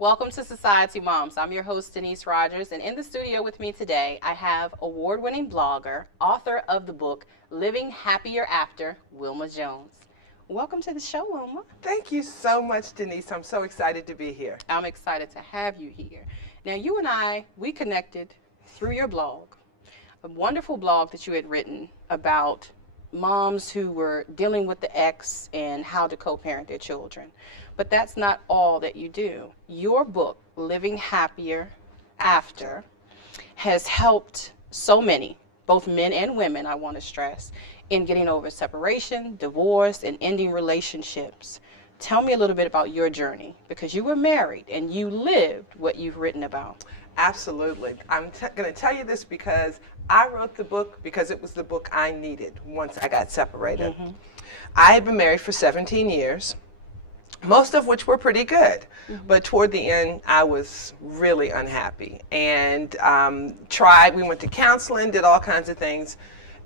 Welcome to Society Moms. I'm your host, Denise Rogers, and in the studio with me today, I have award-winning blogger, author of the book, Living Happier After, Wilma Jones. Welcome to the show, Wilma. Thank you so much, Denise. I'm so excited to be here. I'm excited to have you here. Now, you and we connected through your blog, a wonderful blog that you had written about moms who were dealing with the ex and how to co-parent their children. But that's not all that you do. Your book, Living Happier After, has helped so many, both men and women, I want to stress, in getting over separation, divorce, and ending relationships. Tell me a little bit about your journey, because you were married and you lived what you've written about. Absolutely. I'm going to tell you this because I wrote the book because it was the book I needed once I got separated. I had been married for 17 years, most of which were pretty good. But toward the end, I was really unhappy and we went to counseling, did all kinds of things.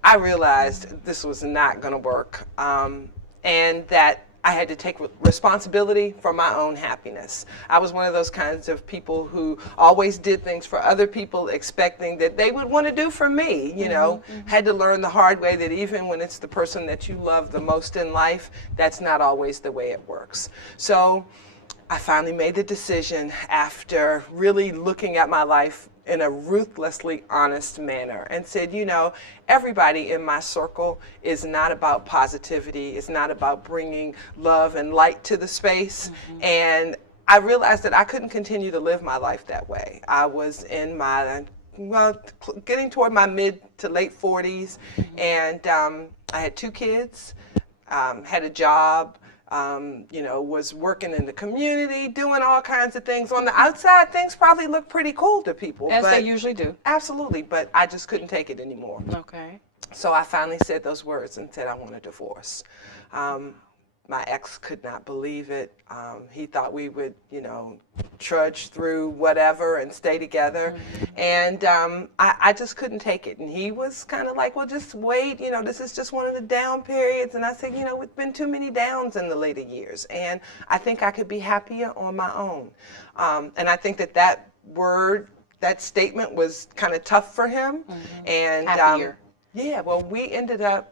I realized this was not going to work and that I had to take responsibility for my own happiness. I was one of those kinds of people who always did things for other people, expecting that they would want to do for me, you know. Had to learn the hard way that even when it's the person that you love the most in life, that's not always the way it works. So I finally made the decision after really looking at my life in a ruthlessly honest manner and said, you know, everybody in my circle is not about positivity, it's not about bringing love and light to the space. And I realized that I couldn't continue to live my life that way. I was in my, getting toward my mid to late 40s, and I had 2 kids, had a job, was working in the community, doing all kinds of things. On the outside, things probably look pretty cool to people. As they usually do. Absolutely, but I just couldn't take it anymore. Okay. So I finally said those words and said I want a divorce. My ex could not believe it. He thought we would, trudge through whatever and stay together. And I just couldn't take it. And he was kind of like, well, just wait. This is just one of the down periods. And I said, it's been too many downs in the later years. And I think I could be happier on my own. And I think that statement was kind of tough for him. And happier. Yeah, well, we ended up,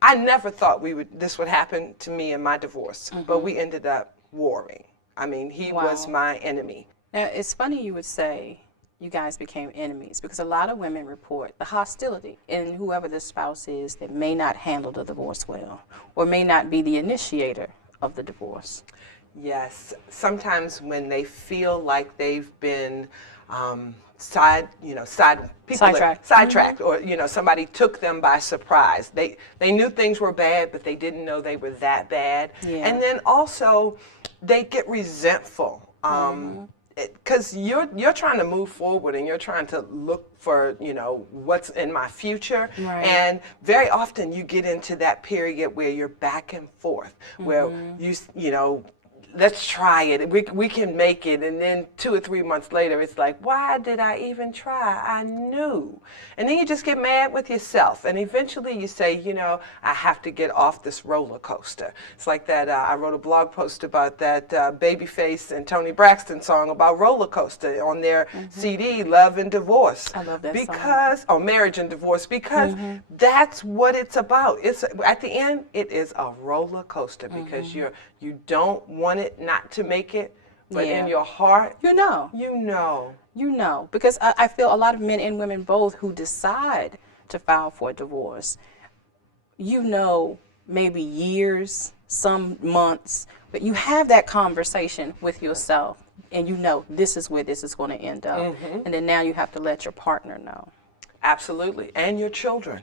I never thought this would happen to me in my divorce, but we ended up warring. I mean, he was my enemy. Now, it's funny you would say you guys became enemies, because a lot of women report the hostility in whoever the spouse is that may not handle the divorce well or may not be the initiator of the divorce. Yes, sometimes when they feel like they've been sidetracked, or somebody took them by surprise. They knew things were bad, but they didn't know they were that bad. Yeah. And then also they get resentful because you're trying to move forward and you're trying to look for what's in my future. Right. And very often you get into that period where you're back and forth, where let's try it. We can make it. And then 2 or 3 months later, it's like, why did I even try? I knew. And then you just get mad with yourself. And eventually you say, I have to get off this roller coaster. It's like that. I wrote a blog post about that Babyface and Toni Braxton song about roller coaster on their CD, Love and Divorce. I love that song. Or Marriage and Divorce, because that's what it's about. It's at the end, it is a roller coaster because you don't want it not to make it, but in your heart, you know. Because I feel a lot of men and women both who decide to file for a divorce, maybe years, some months, but you have that conversation with yourself and this is where this is going to end up. And then now you have to let your partner know. Absolutely. And your children.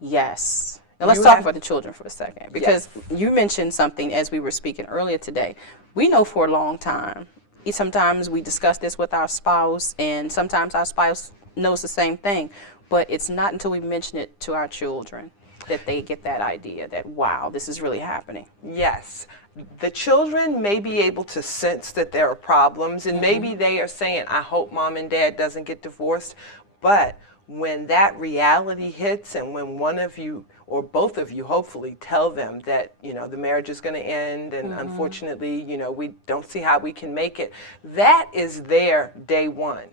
Yes. Now let's talk about the children for a second, because you mentioned something as we were speaking earlier today. We know for a long time, sometimes we discuss this with our spouse, and sometimes our spouse knows the same thing, but it's not until we mention it to our children that they get that idea that, wow, this is really happening. Yes. The children may be able to sense that there are problems, and maybe they are saying, I hope mom and dad doesn't get divorced, but when that reality hits, and when one of you or both of you hopefully tell them that, you know, the marriage is going to end and unfortunately, you know, we don't see how we can make it, that is their day one.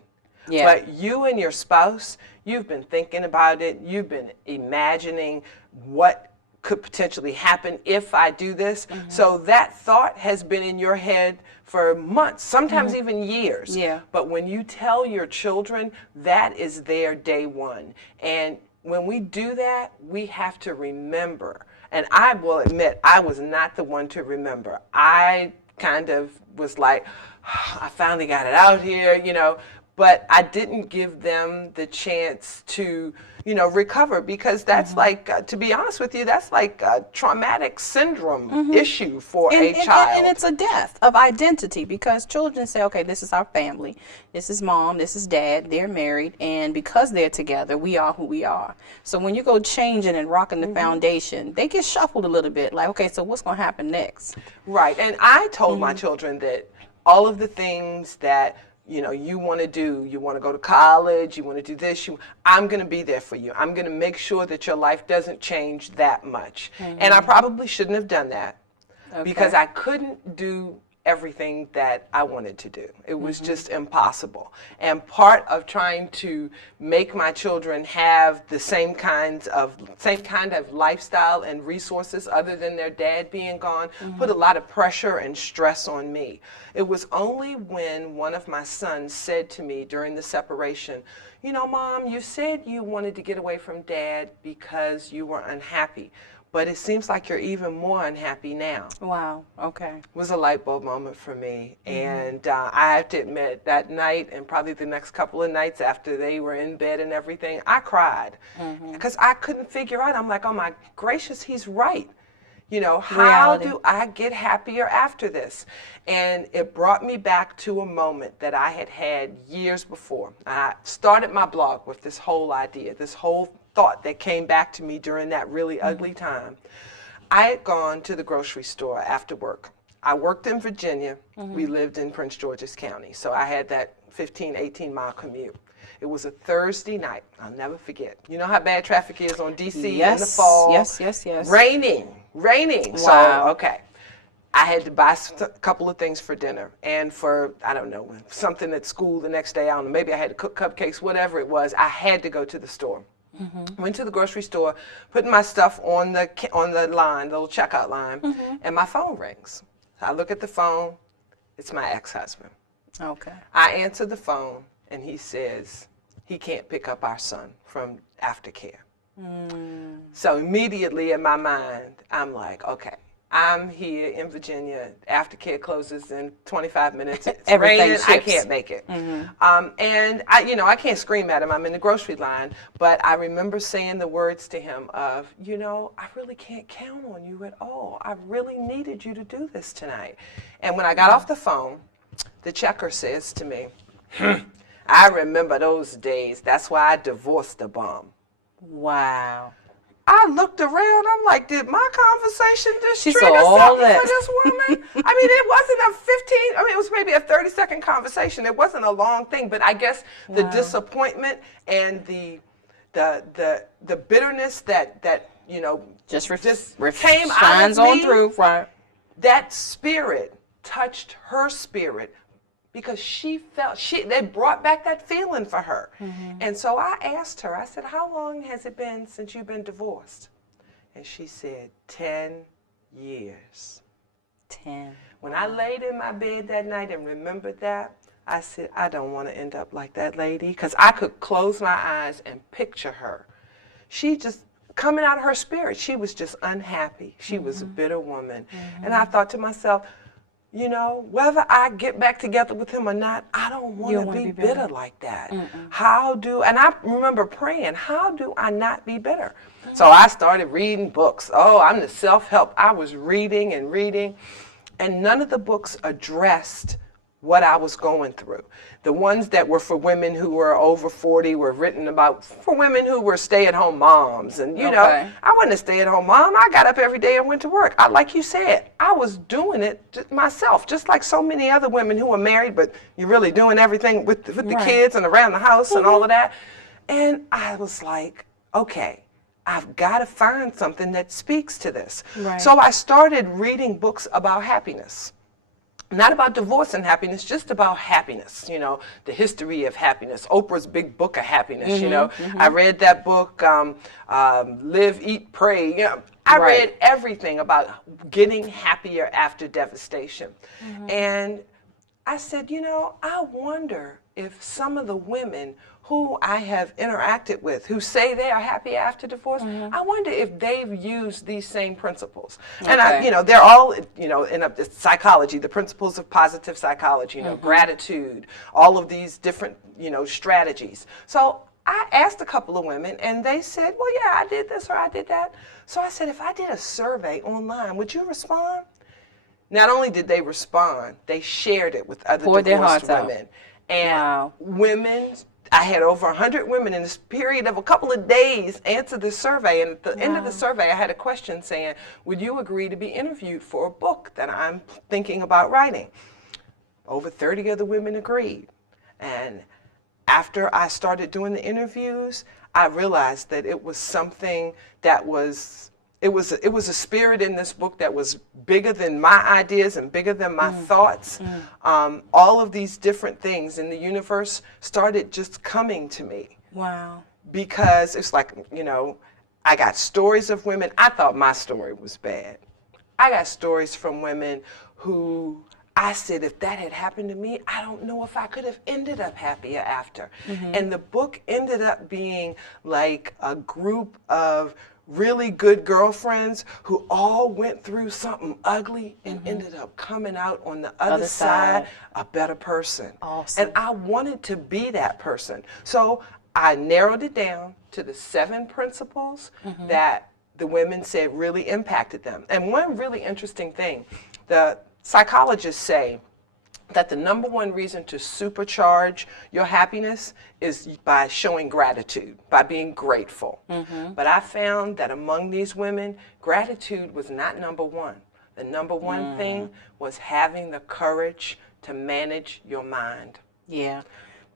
Yeah. But you and your spouse, you've been thinking about it, you've been imagining what could potentially happen if I do this. So that thought has been in your head for months, sometimes even years. Yeah. But when you tell your children, that is their day one. And when we do that, we have to remember. And I will admit, I was not the one to remember. I kind of was like, I finally got it out here, you know, but I didn't give them the chance to, you know, recover, because that's like, to be honest with you, that's like a traumatic syndrome issue for a child. And it's a death of identity, because children say, okay, this is our family. This is mom, this is dad, they're married, and because they're together, we are who we are. So when you go changing and rocking the foundation, they get shuffled a little bit, like, okay, so what's going to happen next? Right, and I told my children that all of the things that, you know, you want to do, you want to go to college, you want to do this, I'm going to be there for you. I'm going to make sure that your life doesn't change that much. And I probably shouldn't have done that because I couldn't do everything that I wanted to do. It was just impossible. And part of trying to make my children have the same kind of lifestyle and resources other than their dad being gone put a lot of pressure and stress on me. It was only when one of my sons said to me during the separation, you know, Mom, you said you wanted to get away from Dad because you were unhappy, but it seems like you're even more unhappy now. Wow, okay. It was a light bulb moment for me. And I have to admit, that night and probably the next couple of nights after they were in bed and everything, I cried. Because I couldn't figure out, I'm like, oh my gracious, he's right. You know, how do I get happier after this? And it brought me back to a moment that I had had years before. I started my blog with this whole idea, this whole thought that came back to me during that really ugly time. I had gone to the grocery store after work. I worked in Virginia. We lived in Prince George's County. So I had that 15, 18-mile commute. It was a Thursday night. I'll never forget. You know how bad traffic is on DC in the fall? Yes. Raining. Wow. So, okay. I had to buy a couple of things for dinner and for, I don't know, something at school the next day. I don't know, maybe I had to cook cupcakes, whatever it was. I had to go to the store. Went to the grocery store, putting my stuff on the line, the little checkout line, and my phone rings. I look at the phone. It's my ex-husband. Okay. I answer the phone, and he says he can't pick up our son from aftercare. So immediately in my mind, I'm like, okay, I'm here in Virginia. Aftercare closes in 25 minutes. It's raining. I can't make it. And I can't scream at him. I'm in the grocery line. But I remember saying the words to him of, you know, I really can't count on you at all. I really needed you to do this tonight. And when I got off the phone, the checker says to me, I remember those days. That's why I divorced the bum. Wow. I looked around, I'm like, did my conversation just She trigger saw all something that. for this woman? I mean, it wasn't it was maybe a 30-second conversation. It wasn't a long thing, but I guess the disappointment and the bitterness that you know, just came out of me, through, right? that spirit touched her spirit. Because she felt, they brought back that feeling for her. And so I asked her, I said, how long has it been since you've been divorced? And she said, 10 years. 10. When I laid in my bed that night and remembered that, I said, I don't want to end up like that lady. Because I could close my eyes and picture her. She just, coming out of her spirit, she was just unhappy. She was a bitter woman. And I thought to myself, you know, whether I get back together with him or not, I don't want to be bitter like that. And I remember praying, how do I not be bitter? So I started reading books. Oh, I'm the self-help. I was reading, and none of the books addressed what I was going through. The ones that were for women who were over 40 were written about for women who were stay-at-home moms. And, you know, I wasn't a stay-at-home mom. I got up every day and went to work. Like you said, I was doing it myself, just like so many other women who were married, but you're really doing everything with the kids and around the house and all of that. And I was like, okay, I've got to find something that speaks to this. Right. So I started reading books about happiness. Not about divorce and happiness, just about happiness, you know, the history of happiness. Oprah's big book of happiness, you know. I read that book, Live, Eat, Pray. You know, I read everything about getting happier after devastation. And I said, you know, I wonder if some of the women who I have interacted with who say they are happy after divorce, I wonder if they've used these same principles. And I, you know, they're all, you know, in psychology, the principles of positive psychology, you know, gratitude, all of these different, you know, strategies. So I asked a couple of women and they said, well, yeah, I did this or I did that. So I said, if I did a survey online, would you respond? Not only did they respond, they shared it with other divorced women. And women, I had over 100 women in this period of a couple of days answer this survey. And at the end of the survey, I had a question saying, would you agree to be interviewed for a book that I'm thinking about writing? Over 30 of the women agreed. And after I started doing the interviews, I realized that it was something that was, it was a spirit in this book that was bigger than my ideas and bigger than my thoughts. All of these different things in the universe started just coming to me. Wow. Because it's like, you know, I got stories of women. I thought my story was bad. I got stories from women who I said, if that had happened to me, I don't know if I could have ended up happier after. And the book ended up being like a group of really good girlfriends who all went through something ugly and ended up coming out on the other side a better person. Awesome. And I wanted to be that person. So I narrowed it down to the 7 principles that the women said really impacted them. And one really interesting thing, the psychologists say that the #1 reason to supercharge your happiness is by showing gratitude, by being grateful. But I found that among these women, gratitude was not #1. The #1 thing was having the courage to manage your mind. Yeah.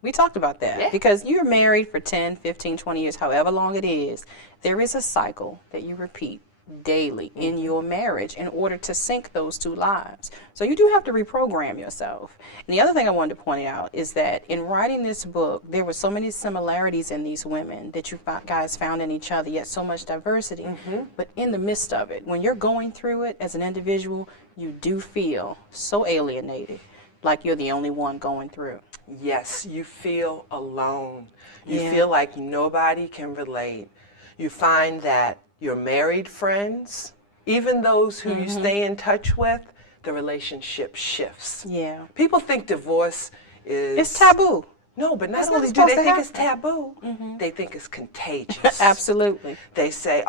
We talked about that because you're married for 10, 15, 20 years, however long it is. There is a cycle that you repeat daily in your marriage in order to sync those 2 lives. So you do have to reprogram yourself. And the other thing I wanted to point out is that in writing this book, there were so many similarities in these women that you guys found in each other, yet so much diversity. But in the midst of it, when you're going through it as an individual, you do feel so alienated, like you're the only one going through. Yes, you feel alone. You feel like nobody can relate. You find that your married friends, even those who you stay in touch with, the relationship shifts. Yeah. People think divorce is... It's taboo. No, but not That's only not do they supposed to think it's taboo, they think it's contagious. Absolutely. They say,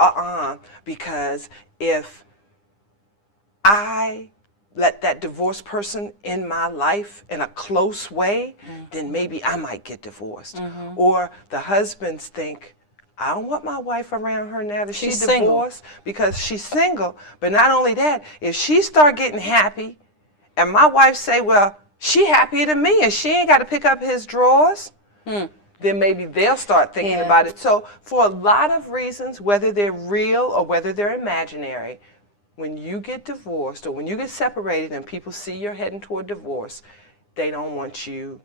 because if I let that divorced person in my life in a close way, then maybe I might get divorced. Or the husbands think, I don't want my wife around her now that she's divorced because she's single. But not only that, if she start getting happy and my wife say, well, she happier than me and she ain't got to pick up his drawers, then maybe they'll start thinking about it. So for a lot of reasons, whether they're real or whether they're imaginary, when you get divorced or when you get separated and people see you're heading toward divorce, they don't want you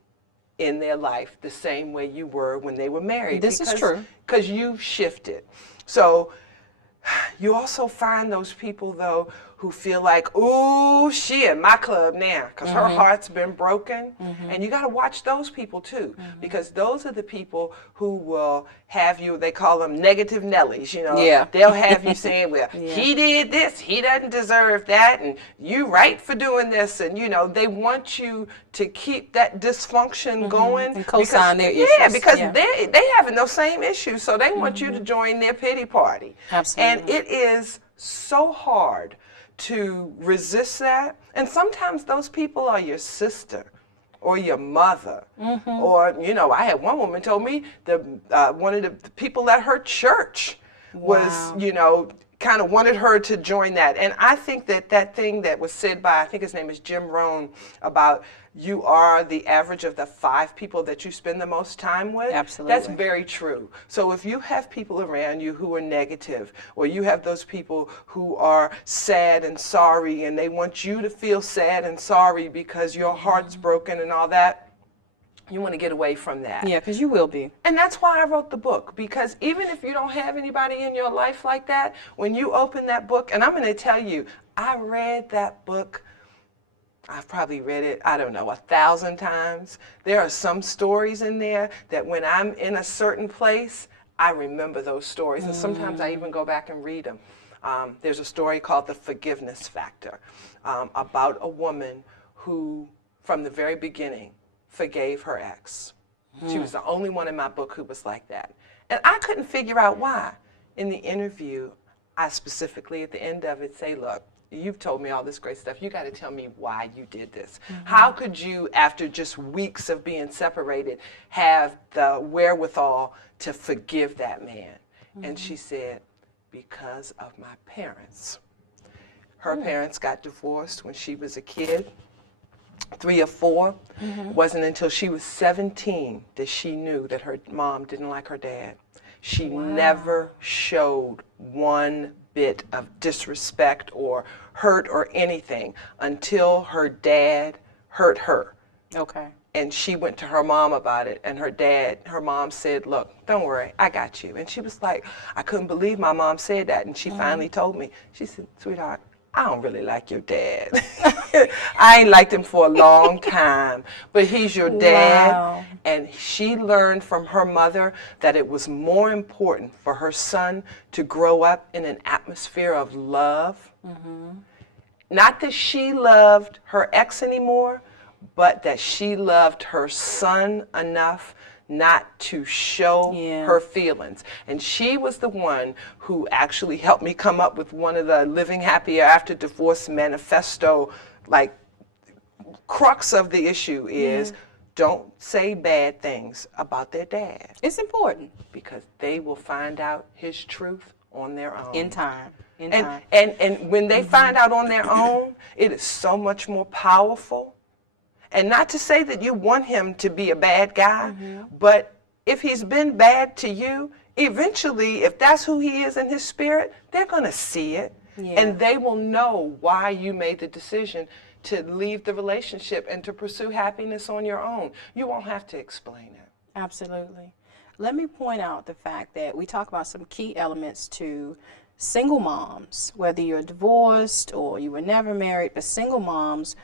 in their life the same way you were when they were married. This is true. Because you've shifted. So you also find those people, though, who feel like, ooh, she in my club now because her heart's been broken. And you got to watch those people, too, because those are the people who will have you, they call them negative Nellies, you know. Yeah. They'll have you saying, well, he did this, he doesn't deserve that, and you right for doing this. And, you know, they want you to keep that dysfunction going. And co-sign their issues. Yeah, because they having those same issues, so they want you to join their pity party. Absolutely. And it is so hard to resist that. And sometimes those people are your sister or your mother. Or, you know, I had one woman told me one of the people at her church was, you know, kind of wanted her to join that. And I think that that thing that was said by, I think his name is Jim Rohn, about you are the average of the 5 people that you spend the most time with. Absolutely. That's very true. So if you have people around you who are negative, or you have those people who are sad and sorry, and they want you to feel sad and sorry because your heart's broken and all that, you want to get away from that. Yeah, because you will be. And that's why I wrote the book, because even if you don't have anybody in your life like that, when you open that book, and I'm going to tell you, I read that book, I've probably read it, I don't know, 1,000 times. There are some stories in there that when I'm in a certain place, I remember those stories. And sometimes I even go back and read them. There's a story called The Forgiveness Factor, about a woman who, from the very beginning, forgave her ex. She was the only one in my book who was like that. And I couldn't figure out why. In the interview, I specifically, at the end of it, say, look, you've told me all this great stuff. You got to tell me why you did this. How could you, after just weeks of being separated, have the wherewithal to forgive that man? And she said, because of my parents. Her parents got divorced when she was a kid. 3 or 4. It wasn't until she was 17 that she knew that her mom didn't like her dad. She never showed one bit of disrespect or hurt or anything until her dad hurt her. Okay. And she went to her mom about it, and her mom said, look, don't worry, I got you. And she was like, I couldn't believe my mom said that. And she finally told me, she said, sweetheart, I don't really like your dad. I ain't liked him for a long time, but he's your dad. Wow. And she learned from her mother that it was more important for her son to grow up in an atmosphere of love. Not that she loved her ex anymore, but that she loved her son enough not to show her feelings. And she was the one who actually helped me come up with one of the Living Happier After Divorce manifesto, like, crux of the issue is don't say bad things about their dad. It's important. Because they will find out his truth on their own. In time. And when they find out on their own, it is so much more powerful. And not to say that you want him to be a bad guy, but if he's been bad to you, eventually, if that's who he is in his spirit, they're going to see it. And they will know why you made the decision to leave the relationship and to pursue happiness on your own. You won't have to explain it. Absolutely. Let me point out the fact that we talk about some key elements to single moms, whether you're divorced or you were never married, but single moms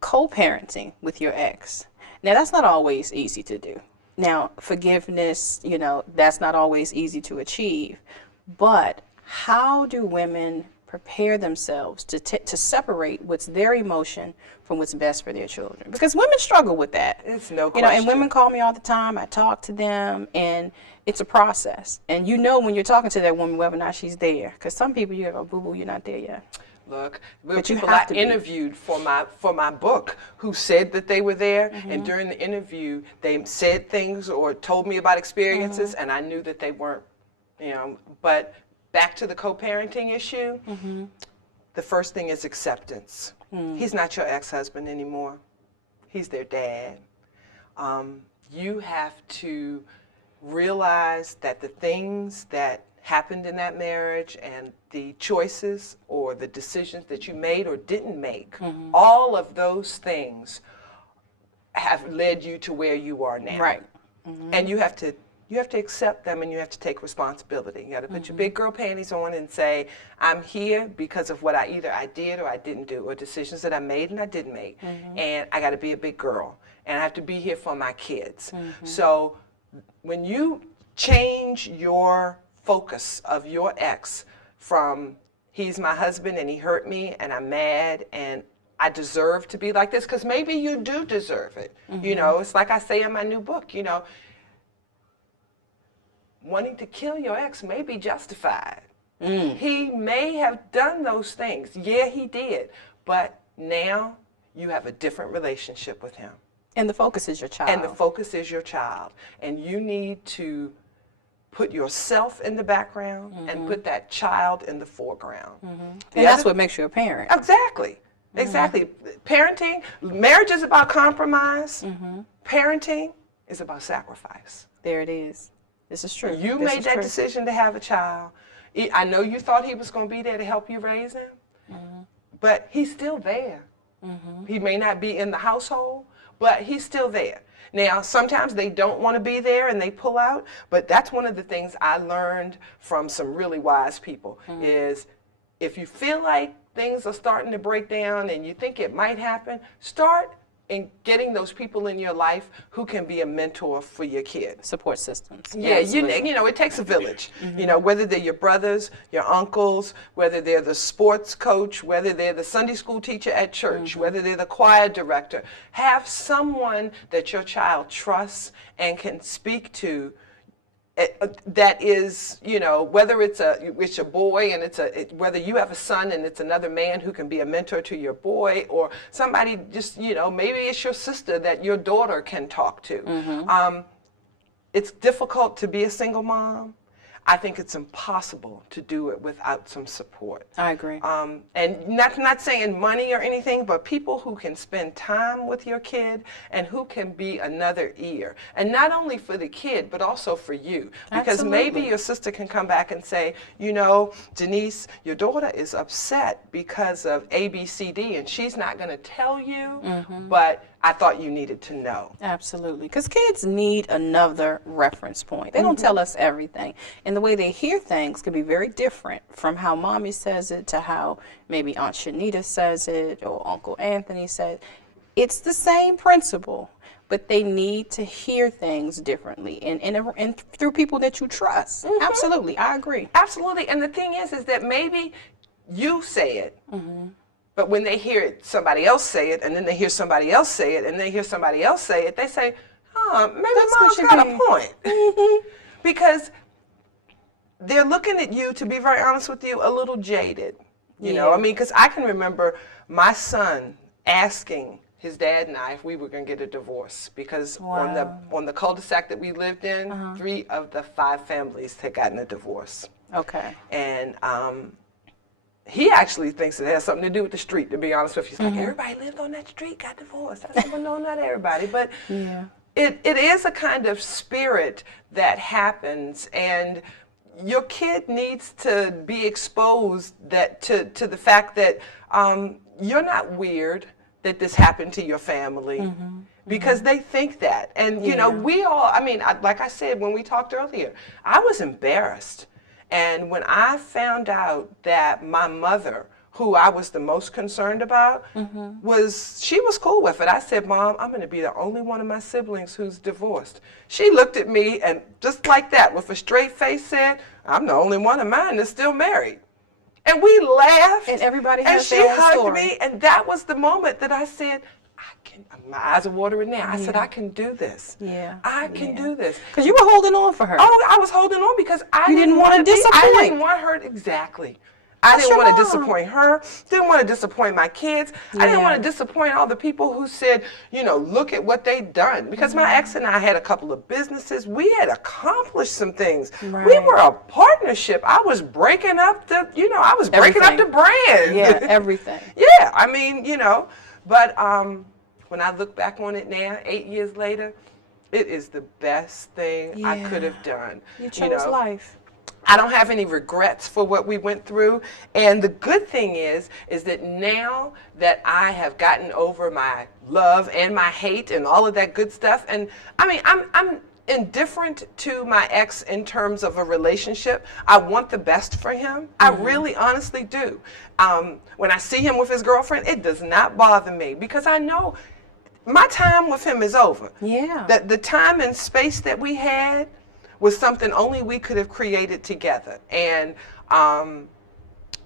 co-parenting with your ex. Now, that's not always easy to do. Now, forgiveness, you know, that's not always easy to achieve. But how do women prepare themselves to separate what's their emotion from what's best for their children? Because women struggle with that. It's no question. You know, and question. women call me all the time. I talk to them, and it's a process. And you know when you're talking to that woman whether or not she's there. Because some people, you go, boo-boo, you're not there yet. Look, But you people have I to be. interviewed for my book who said that they were there, and during the interview they said things or told me about experiences, and I knew that they weren't, you know. But back to the co-parenting issue, the first thing is acceptance. He's not your ex-husband anymore. He's their dad. You have to realize that the things that happened in that marriage and the choices or the decisions that you made or didn't make, all of those things have led you to where you are now. Right. And you have to accept them, and you have to take responsibility. You got to put your big girl panties on and say, I'm here because of what I did or I didn't do, or decisions that I made and I didn't make. And I got to be a big girl, and I have to be here for my kids. So when you change your focus of your ex from he's my husband and he hurt me and I'm mad and I deserve to be like this, because maybe you do deserve it. You know, it's like I say in my new book, you know, wanting to kill your ex may be justified. He may have done those things. Yeah, he did. But now you have a different relationship with him. And the focus is your child. And the focus is your child. And you need to put yourself in the background and put that child in the foreground. And that's what makes you a parent. Exactly. Exactly. Parenting, marriage is about compromise. Parenting is about sacrifice. There it is. This is true. You made that decision to have a child. I know you thought he was going to be there to help you raise him, but he's still there. He may not be in the household, but he's still there. Now, sometimes they don't want to be there and they pull out, but that's one of the things I learned from some really wise people is if you feel like things are starting to break down and you think it might happen, start in getting those people in your life who can be a mentor for your kids. Support systems. Yeah, you know, it takes a village. You know, whether they're your brothers, your uncles, whether they're the sports coach, whether they're the Sunday school teacher at church, whether they're the choir director. Have someone that your child trusts and can speak to that is, you know, whether it's a boy and whether you have a son and it's another man who can be a mentor to your boy, or somebody just, you know, maybe it's your sister that your daughter can talk to. It's difficult to be a single mom. I think it's impossible to do it without some support. I agree. And not saying money or anything, but people who can spend time with your kid and who can be another ear. And not only for the kid, but also for you. Because maybe your sister can come back and say, you know, Denise, your daughter is upset because of A, B, C, D, and she's not going to tell you, but I thought you needed to know. Absolutely. Because kids need another reference point. They don't tell us everything. And the way they hear things can be very different from how mommy says it to how maybe Aunt Shanita says it or Uncle Anthony says it. It's the same principle, but they need to hear things differently and through people that you trust. Absolutely. I agree. Absolutely. And the thing is that maybe you say it. But when they hear it, somebody else say it, and then they hear somebody else say it, and they hear somebody else say it, they say, oh, maybe mom's got a point. Because they're looking at you, to be very honest with you, a little jaded. You know, I mean, because I can remember my son asking his dad and I if we were going to get a divorce, because on the cul-de-sac that we lived in, 3 of the 5 families had gotten a divorce. Okay. And he actually thinks it has something to do with the street, to be honest with you. He's like, everybody lived on that street, got divorced. I said, well, no, not everybody. But it is a kind of spirit that happens, and your kid needs to be exposed to the fact that you're not weird that this happened to your family. Because they think that. And, you know, we all, I mean, like I said when we talked earlier, I was embarrassed. And when I found out that my mother, who I was the most concerned about, she was cool with it. I said, Mom, I'm going to be the only one of my siblings who's divorced. She looked at me and just like that, with a straight face, said, I'm the only one of mine that's still married. And we laughed. And everybody has their own story. And she hugged me, and that was the moment that I said, my eyes are watering now. I said, I can do this. I can do this. Because you were holding on for her. Oh, I was holding on because I didn't want to disappoint. I didn't want her, exactly. I didn't want to disappoint her. Didn't want to disappoint my kids. I didn't want to disappoint all the people who said, you know, look at what they've done. Because my ex and I had a couple of businesses. We had accomplished some things. We were a partnership. I was breaking up the, you know, I was breaking up the brand. Yeah, everything. Yeah, I mean, you know, but when I look back on it now, 8 years later, it is the best thing I could have done. You chose life. I don't have any regrets for what we went through. And the good thing is that now that I have gotten over my love and my hate and all of that good stuff, and I mean, I'm indifferent to my ex in terms of a relationship. I want the best for him. I really honestly do. When I see him with his girlfriend, it does not bother me because I know my time with him is over. The time and space that we had was something only we could have created together. And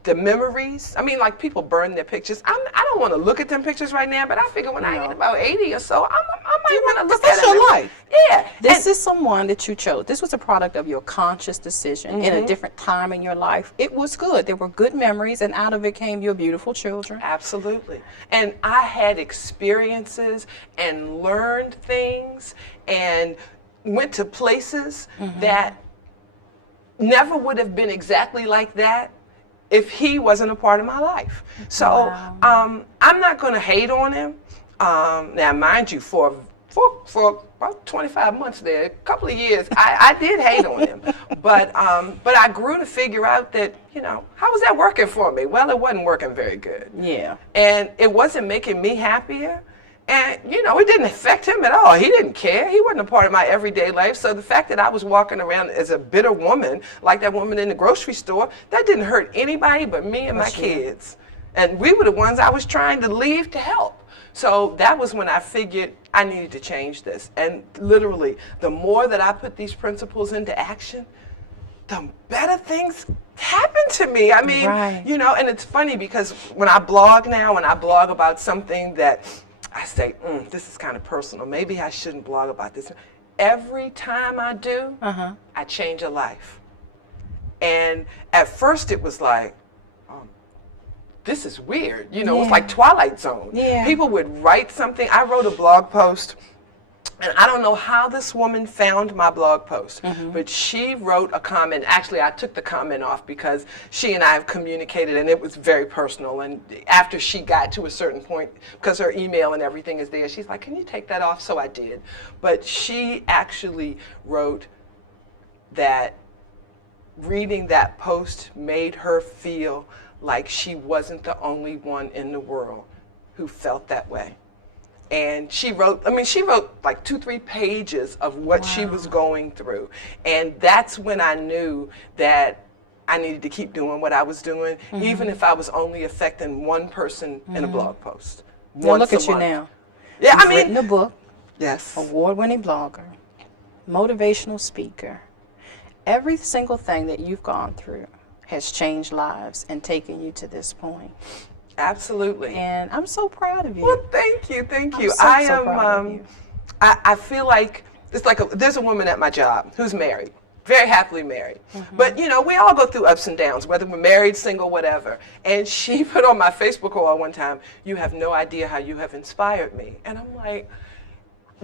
the memories, I mean, like people burn their pictures. I don't want to look at them pictures right now, but I figure when I get about 80 or so, I might want to look at them. That's your life. Yeah. This is someone that you chose. This was a product of your conscious decision in a different time in your life. It was good. There were good memories, and out of it came your beautiful children. Absolutely. And I had experiences and learned things and went to places that never would have been exactly like that if he wasn't a part of my life. So Wow. I'm not going to hate on him. Now, mind you, for about 25 months there, a couple of years, I did hate on him. But I grew to figure out that, how was that working for me? Well, it wasn't working very good. Yeah. And it wasn't making me happier. And, it didn't affect him at all. He didn't care. He wasn't a part of my everyday life. So the fact that I was walking around as a bitter woman, like that woman in the grocery store, that didn't hurt anybody but me and my kids. And we were the ones I was trying to leave to help. So that was when I figured I needed to change this. And literally, the more that I put these principles into action, the better things happen to me. I mean, Right. And it's funny because when I blog now, when I blog about something that I say, this is kind of personal. Maybe I shouldn't blog about this. Every time I do, I change a life. And at first it was like, this is weird. It was like Twilight Zone. Yeah. People would write something. I wrote a blog post, and I don't know how this woman found my blog post, but she wrote a comment. Actually, I took the comment off because she and I have communicated, and it was very personal. And after she got to a certain point, because her email and everything is there, she's like, can you take that off? So I did. But she actually wrote that reading that post made her feel like she wasn't the only one in the world who felt that way. And she wrote like 2-3 pages of what she was going through. And that's when I knew that I needed to keep doing what I was doing, even if I was only affecting one person in a blog post. Now look a at you month. now. Yeah, You've written a book, yes. award-winning blogger, motivational speaker. Every single thing that you've gone through has changed lives and taken you to this point. Absolutely. And I'm so proud of you. Well, thank you. I'm so proud of you. I feel like it's like there's a woman at my job who's married, very happily married. But we all go through ups and downs, whether we're married, single, whatever. And she put on my Facebook wall one time, "You have no idea how you have inspired me." And I'm like,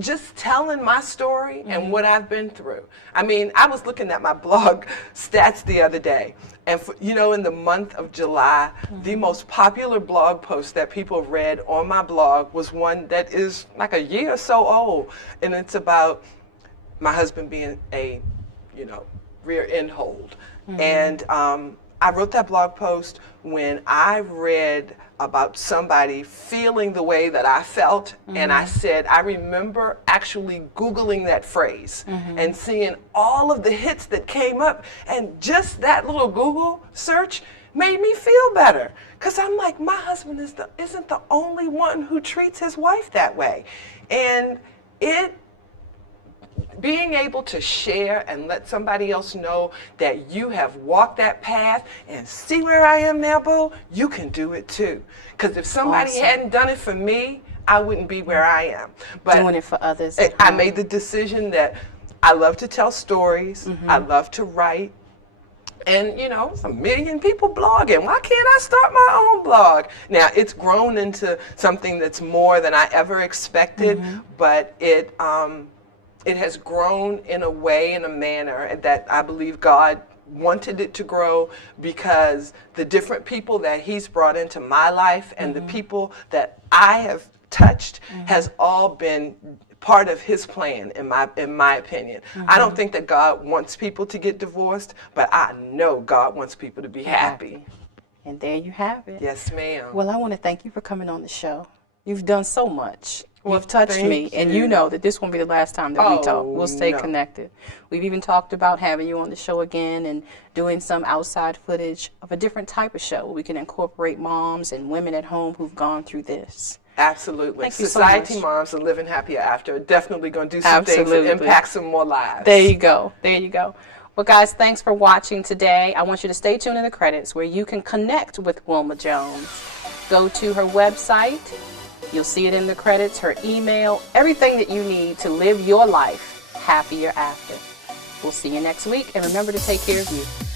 just telling my story and what I've been through. I mean, I was looking at my blog stats the other day, and in the month of July, the most popular blog post that people read on my blog was one that is like a year or so old, and it's about my husband being a, rear end hold. And I wrote that blog post when I read about somebody feeling the way that I felt, and I said, I remember actually Googling that phrase and seeing all of the hits that came up, and just that little Google search made me feel better, because I'm like, my husband isn't the only one who treats his wife that way. And being able to share and let somebody else know that you have walked that path and see where I am now, boo, you can do it too. Because if somebody hadn't done it for me, I wouldn't be where I am. But doing it for others. I made the decision that I love to tell stories. I love to write. And, a million people blogging. Why can't I start my own blog? Now, it's grown into something that's more than I ever expected, but it has grown in a way, in a manner that I believe God wanted it to grow, because the different people that He's brought into my life and the people that I have touched has all been part of His plan, in my opinion. I don't think that God wants people to get divorced, but I know God wants people to be happy. And there you have it. Yes, ma'am. Well, I want to thank you for coming on the show. You've done so much. Well, You've touched me, and you know that this won't be the last time that we talk. We'll stay connected. We've even talked about having you on the show again and doing some outside footage of a different type of show where we can incorporate moms and women at home who've gone through this. Absolutely. Thank you so Society much. Moms are living happier after. Definitely going to do some things that impact some more lives. There you go. There you go. Well, guys, thanks for watching today. I want you to stay tuned in the credits where you can connect with Wilma Jones. Go to her website. You'll see it in the credits, her email, everything that you need to live your life happier after. We'll see you next week, and remember to take care of you.